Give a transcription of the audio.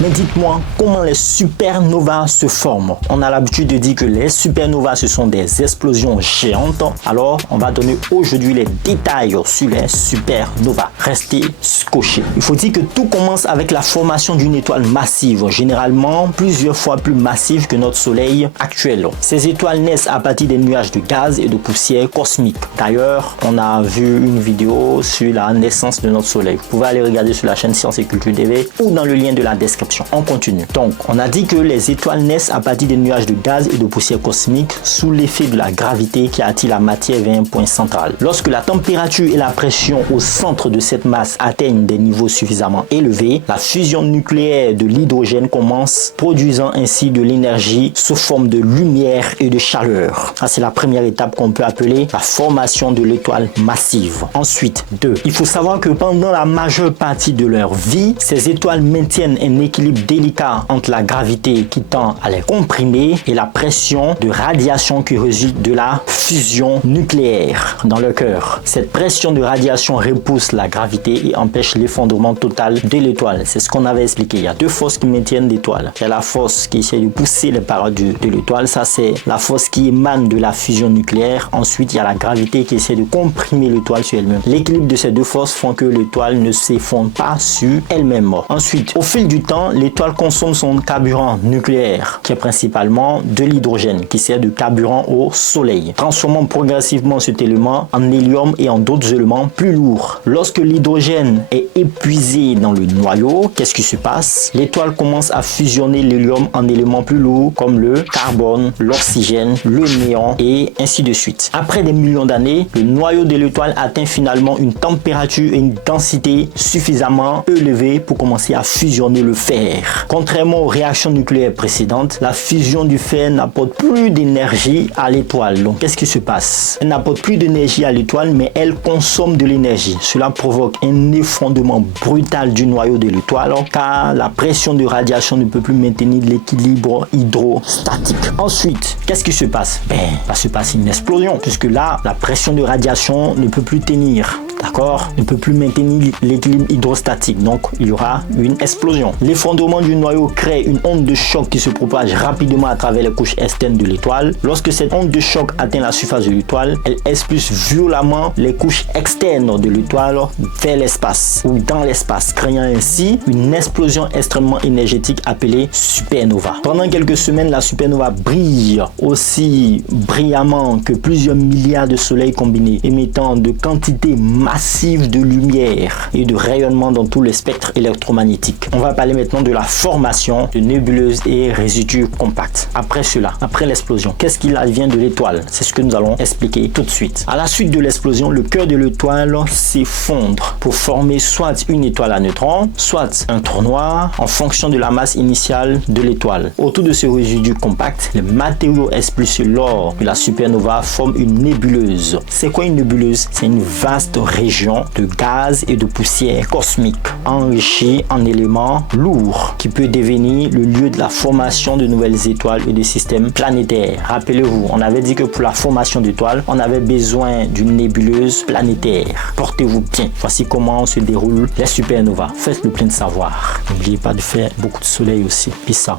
Mais dites-moi, comment les supernovas se forment? On a l'habitude de dire que les supernovas, ce sont des explosions géantes. Alors, on va donner aujourd'hui les détails sur les supernovas. Restez scotchés. Il faut dire que tout commence avec la formation d'une étoile massive, généralement plusieurs fois plus massive que notre Soleil actuel. Ces étoiles naissent à partir des nuages de gaz et de poussière cosmique. D'ailleurs, on a vu une vidéo sur la naissance de notre Soleil. Vous pouvez aller regarder sur la chaîne Sciences et Culture TV ou dans le lien de la description. On continue. Donc, on a dit que les étoiles naissent à partir des nuages de gaz et de poussière cosmique sous l'effet de la gravité qui attire la matière vers un point central. Lorsque la température et la pression au centre de cette masse atteignent des niveaux suffisamment élevés, la fusion nucléaire de l'hydrogène commence, produisant ainsi de l'énergie sous forme de lumière et de chaleur. Ça, c'est la première étape qu'on peut appeler la formation de l'étoile massive. Ensuite, 2. Il faut savoir que pendant la majeure partie de leur vie, ces étoiles maintiennent un équilibre délicat entre la gravité qui tend à les comprimer et la pression de radiation qui résulte de la fusion nucléaire dans leur cœur. Cette pression de radiation repousse la gravité et empêche l'effondrement total de l'étoile. C'est ce qu'on avait expliqué. Il y a deux forces qui maintiennent l'étoile. Il y a la force qui essaie de pousser les parois de l'étoile. Ça, c'est la force qui émane de la fusion nucléaire. Ensuite, il y a la gravité qui essaie de comprimer l'étoile sur elle-même. L'équilibre de ces deux forces font que l'étoile ne s'effondre pas sur elle-même. Ensuite, au fil du temps, l'étoile consomme son carburant nucléaire, qui est principalement de l'hydrogène, qui sert de carburant au Soleil, transformant progressivement cet élément en hélium et en d'autres éléments plus lourds. Lorsque l'hydrogène est épuisé dans le noyau, qu'est-ce qui se passe? L'étoile commence à fusionner l'hélium en éléments plus lourds comme le carbone, l'oxygène, le néon et ainsi de suite. Après des millions d'années, le noyau de l'étoile atteint finalement une température et une densité suffisamment élevée pour commencer à fusionner le fer. Contrairement aux réactions nucléaires précédentes, la fusion du fer n'apporte plus d'énergie à l'étoile. Donc qu'est-ce qui se passe? Elle n'apporte plus d'énergie à l'étoile, mais elle consomme de l'énergie. Cela provoque un effondrement brutal du noyau de l'étoile car la pression de radiation ne peut plus maintenir l'équilibre hydrostatique. Ensuite, qu'est-ce qui se passe? Va se passer une explosion puisque là, la pression de radiation ne peut plus tenir. D'accord? Ne peut plus maintenir l'équilibre hydrostatique. Donc, il y aura une explosion. L'effondrement du noyau crée une onde de choc qui se propage rapidement à travers les couches externes de l'étoile. Lorsque cette onde de choc atteint la surface de l'étoile, elle expulse violemment les couches externes de l'étoile vers l'espace ou dans l'espace, créant ainsi une explosion extrêmement énergétique appelée supernova. Pendant quelques semaines, la supernova brille aussi brillamment que plusieurs milliards de soleils combinés, émettant de quantités massive de lumière et de rayonnement dans tout le spectre électromagnétique. On va parler maintenant de la formation de nébuleuses et résidus compacts. Après cela, après l'explosion, qu'est-ce qu'il advient de l'étoile? C'est ce que nous allons expliquer tout de suite. À la suite de l'explosion, le cœur de l'étoile s'effondre pour former soit une étoile à neutrons, soit un trou noir en fonction de la masse initiale de l'étoile. Autour de ce résidu compact, les matériaux expulsés lors de la supernova forment une nébuleuse. C'est quoi une nébuleuse? C'est une vaste région de gaz et de poussière cosmique enrichie en éléments lourds qui peut devenir le lieu de la formation de nouvelles étoiles et de systèmes planétaires. Rappelez-vous, on avait dit que pour la formation d'étoiles, on avait besoin d'une nébuleuse planétaire. Portez-vous bien. Voici comment se déroulent les supernovas. Faites le plein de savoir. N'oubliez pas de faire beaucoup de soleil aussi. Peace out.